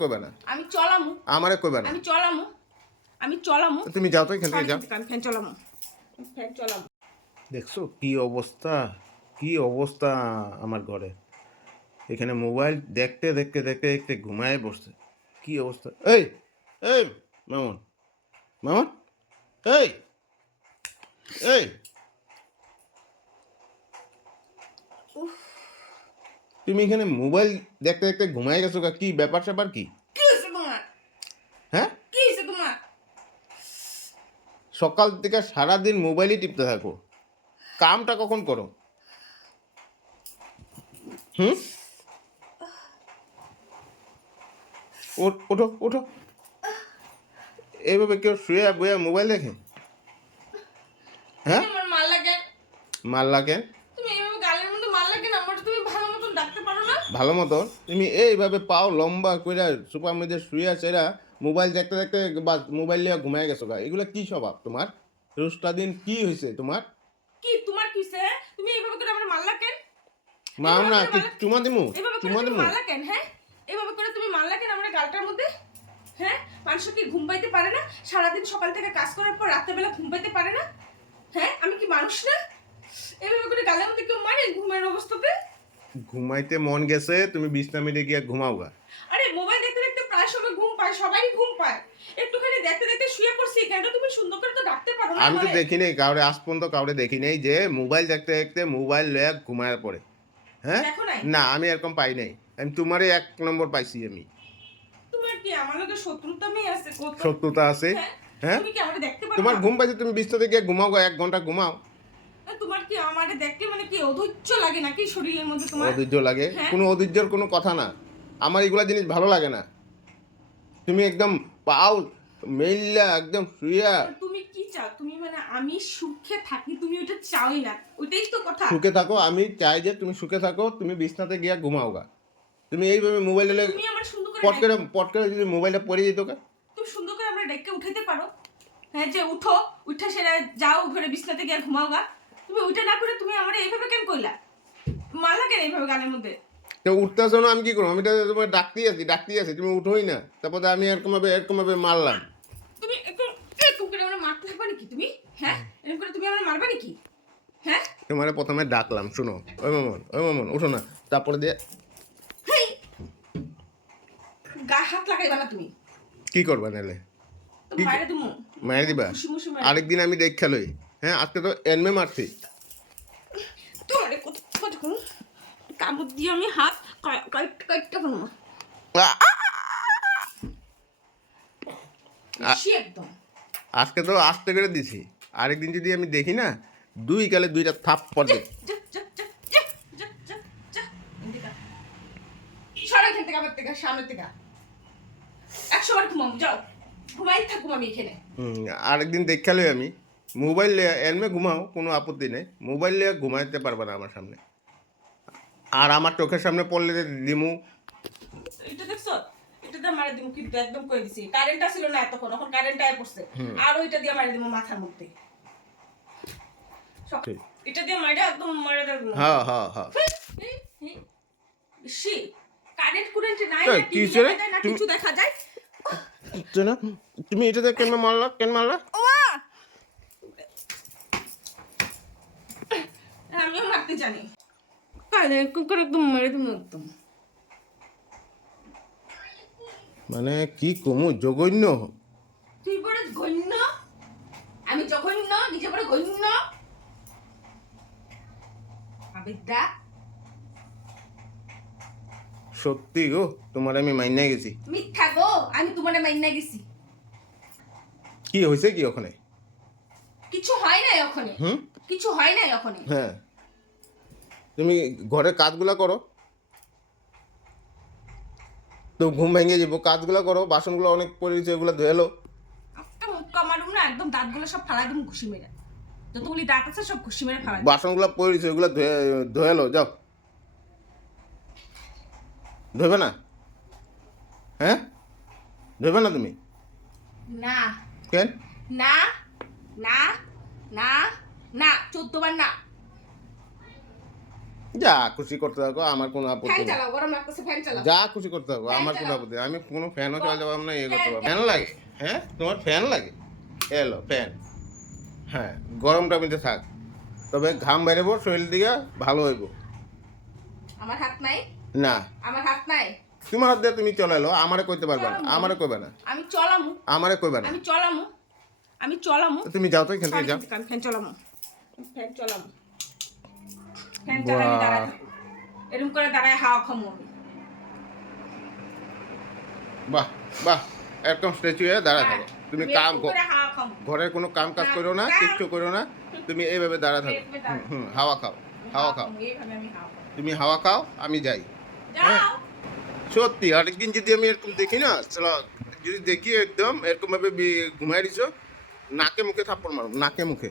কইবে না আমি চলামু আমারে কইবে না আমি চলামু তুমি যাও তো এখান থেকে যাও আমি ফ্যান চলামু দেখছো কি অবস্থা আমার ঘরে এখানে মোবাইল দেখতে দেখতে দেখতে দেখতে ঘুমায় বসছে কি অবস্থা এই এই মামুন মামুন এই এই তুমি এখানে মোবাইল দেখতে দেখতে ঘুমায় গেছো কি ব্যাপার স্যাপার কি কি হয়েছে তোমার হ্যাঁ কি হয়েছে তোমার সকাল থেকে সারাদিন মোবাইলই টিপতে থাকো কামটা কখন করো হুম ওঠো ওঠো এইভাবে কেউ শুয়ে বইয়া মোবাইল দেখে হ্যাঁ আমার মারলা কেন মারলা কেন তুমি এইভাবে গালের মধ্যে মারলা কেন আমার তুমি ভালো মতন ডাকতে পারো না ভালো মতো তুমি এইভাবে পাও লম্বা কইরা সুপার মধ্যে শুয়ে সেরা মোবাইল দেখতে দেখতে বা মোবাইল নিয়ে ঘুমায় গেছো গা এগুলো কি স্বভাব তোমার রোজটা দিন কি হয়েছে তোমার কি তোমার কিসে তুমি এইভাবে করে আমার মারলা কেন মাও না কি চুমা দিমু এইভাবে করে চুমা তুমি দিমু মারলা কেন হ্যাঁ এইভাবে করে তুমি মারলা কেন আমার গালটার মধ্যে হ্যাঁ মানুষ কি ঘুম পাইতে পারে না সারাদিন সকাল থেকে কাজ করার পর রাত্রেবেলা ঘুম পাইতে পারে না হ্যাঁ আমি কি মানুষ না এইভাবে করে গালের মধ্যে কেউ মারে ঘুমের অবস্থাতে ঘুমাইতে মন গেছে তুমি বিছনা মেরে গিয়া ঘুমাও গা আরে মোবাইল দেখতে দেখতে প্রায় সময় ঘুম পায় সবারই ঘুম পায় একটুখানি দেখতে দেখতে শুয়ে পড়ছি কেন তুমি সুন্দর করে তো ডাকতে পারো না আমি তো দেখি নাই কাউরে আজ পর্যন্ত কাউরে দেখি নাই যে মোবাইল দেখতে দেখতে মোবাইল লয়ে ঘুমায় পড়ে হ্যাঁ দেখো নাই না আমি এরকম পাই নাই আমি তোমারই 1 নম্বর পাইছি আমি তোমার কি আমার লগে শত্রুতা মেয়ে আছে কত সত্যতা আছে হ্যাঁ তুমি কি আমারে দেখতে পারো তোমার ঘুম পাইছে তুমি বিছনা থেকে ঘুমাও গা 1 ঘন্টা ঘুমাও তোমার কি আমারে দেখতে মানে কি অধৈর্য লাগে নাকি শরীরের মধ্যে তোমার অধৈর্য লাগে হ্যাঁ? কোনো অধৈর্যের কোনো কথা না আমার এগুলা জিনিস ভালো লাগে না তুমি একদম পাও মেইলা একদম শুইয়া তুমি কি চাও তুমি মানে আমি সুখে থাকি তুমি ওটা চাওই না ওইটাই তো কথা সুখে থাকো আমি চাই যে তুমি সুখে থাকো তুমি বিছনাতে গিয়া ঘুমাও গা তুমি এইভাবে মোবাইল তুমি আমার সুন্দর করে পট করে যদি মোবাইলটা পড়ে যেত গা তুমি সুন্দর করে আমরা ডেকে উঠাইতে পারো হ্যাঁ যে উঠো উঠে সেরা যাও ঘরে বিছনাতে গিয়ে ঘুমাও গা তুমি ওইটা না করে তুমি আমার এইভাবে কেন কইলা মারলা কেন এইভাবে গানের মধ্যে তো উঠতেছো না আমি কি করবো আমি তো তোমার ডাকতেই আছি তুমি উঠোই না তারপরে আমি এরকম ভাবে মারলাম তুমি এরকম করে আমরা মারতে থাকবা নাকি তুমি হ্যাঁ এরকম করে তুমি আমার মারবা নাকি হ্যাঁ তোমার প্রথমে ডাকলাম শোনো ওই মামন উঠো না তারপরে দিয়ে হেই গা হাত লাগাইবা না তুমি কি করবা নাহলে তো মারে তুমি মায়ের দিবা খুশি মুশি মারে আরেকদিন আমি দেখ খেলোই হ্যাঁ আজকে তো এনমে মারছি তোমারে কত কত করুন কামড় দিয়ে আমি হাত কাটতে পারবো না বেশি একদম আজকে তো আস্তে করে দিছি আরেকদিন যদি আমি দেখি না 2 গালে 2টা থাপ পড়বে সরে এখান থেকে আমার থেকে সামনের থেকে 100 বার ঘুমাবো যাও ঘুমাই থাকুম আমি এখানে আরেকদিন দেখ খেলোই আমি মোবাইল এনমে ঘুমাও কোনো আপত্তি নেই মোবাইল নিয়ে ঘুমাইতে পারবে না আমার সামনে আর আমার চোখের সামনে পড়লে দিমু এটা দেখছো এটা মারে দিমু কিন্তু একদম কই দিছি কারেন্ট ছিল না এতক্ষণ এখন কারেন্ট আয় পড়ছে আর ওইটা দিয়ে মারে দিমু মাথার মধ্যে এটা দিয়ে মারে একদম মারে দেবো হ্যাঁ সি কারেন্ট নাই না কিছু দেখা যায় না তুমি এটাতে কেন মারলা ওমা আমিও মারতে জানি কালে কুকুর একদম মারে দিমু একদম মানে কি কমু জঘন্য তুই বড় গণ্য আমি জঘন্য নিজে বড় গণ্য আবেদা সত্যি গো তোমার আমি মাইনা গেছি মিথ্যা গো আমি তোমারে মাইনা গেছি কি হয়েছে কি ওখানে কিছু হয় নাই ওখানে কিছু হয় নাই ওখানে হ্যাঁ তুমি ঘরের কাজগুলা করো তো ঘুম ভেঙে যাবো কাজগুলো করো বাসনগুলো অনেক পড়েছে ওগুলো ধুয়ে এলো একটা মুক্কা মারুম না একদম দাঁতগুলো সব ফালাই দিম ঘুষি মেরে যতগুলি দাঁত আছে সব ঘুষি মেরে ফালাই বাসনগুলো পড়েছে ওগুলো ধুয়ে এলো যাও ধুবে না হ্যাঁ ধুবে না তুমি না কেন না না না না 14 বার না যা খুশি করতে থাকো, আমার কোনো আপত্তি ফ্যান নেই। চালাও, গরম লাগতেছে, ফ্যান চালাও। যা খুশি করতে থাকো, ফ্যান আমার কোনো চালাও। আপত্তি নেই। আমি কোনো ফ্যানও চালাতে পারবো না, ইয়ে করতে পারবো না। ফ্যান ফ্যান লাগে? হ্যাঁ, তোমার ফ্যান লাগে? এলো ফ্যান। হ্যাঁ, গরমটা মধ্যে থাক, তবে ঘাম বেরোবো শরীর দিকে, ভালো হইব। আমার হাত নাই, না, আমার হাত নাই। তোমার হাত দিয়ে তুমি চলে এলো, আমারে কইতে পারবে না, চলামু। আমারে কইবে না, আমি চলামু, আমারে কইবে না। আমি চলামু, আমি চলামু। তো তুমি যাও তো এখান থেকে সরি, যাও। কিন্তু আমি ফ্যান চলামু, ফ্যান চলামু। ফ্যান চালাই আমি দাঁড়ায় থাকবো। এরকম করে দাঁড়ায় হাওয়া খামু আমি। বাহ বাহ, এরকম স্ট্যাচু হয়ে দাঁড়ায় হ্যাঁ, থাকো। তুমি আমি কাম এরকম করে হাওয়া খামু। ঘরের কোনো কাম কাজ না, করো না, কাম। কিচ্ছু করো না, তুমি এইভাবে দাঁড়ায় থাকো। এরকম দাঁড়ায়। হাওয়া খাও, হাওয়া খাও। খামু, এইভাবে আমি হাওয়া খামু। তুমি হাওয়া খাও, আমি যাই। হ্যাঁ, যাও। সত্যি আরেকদিন যদি আমি এরকম দেখি না, চলো, যদি দেখি একদম এরকম ভাবে ঘুমাই দিছো, নাকে মুখে থাপ্পড় মারো, নাকে মুখে।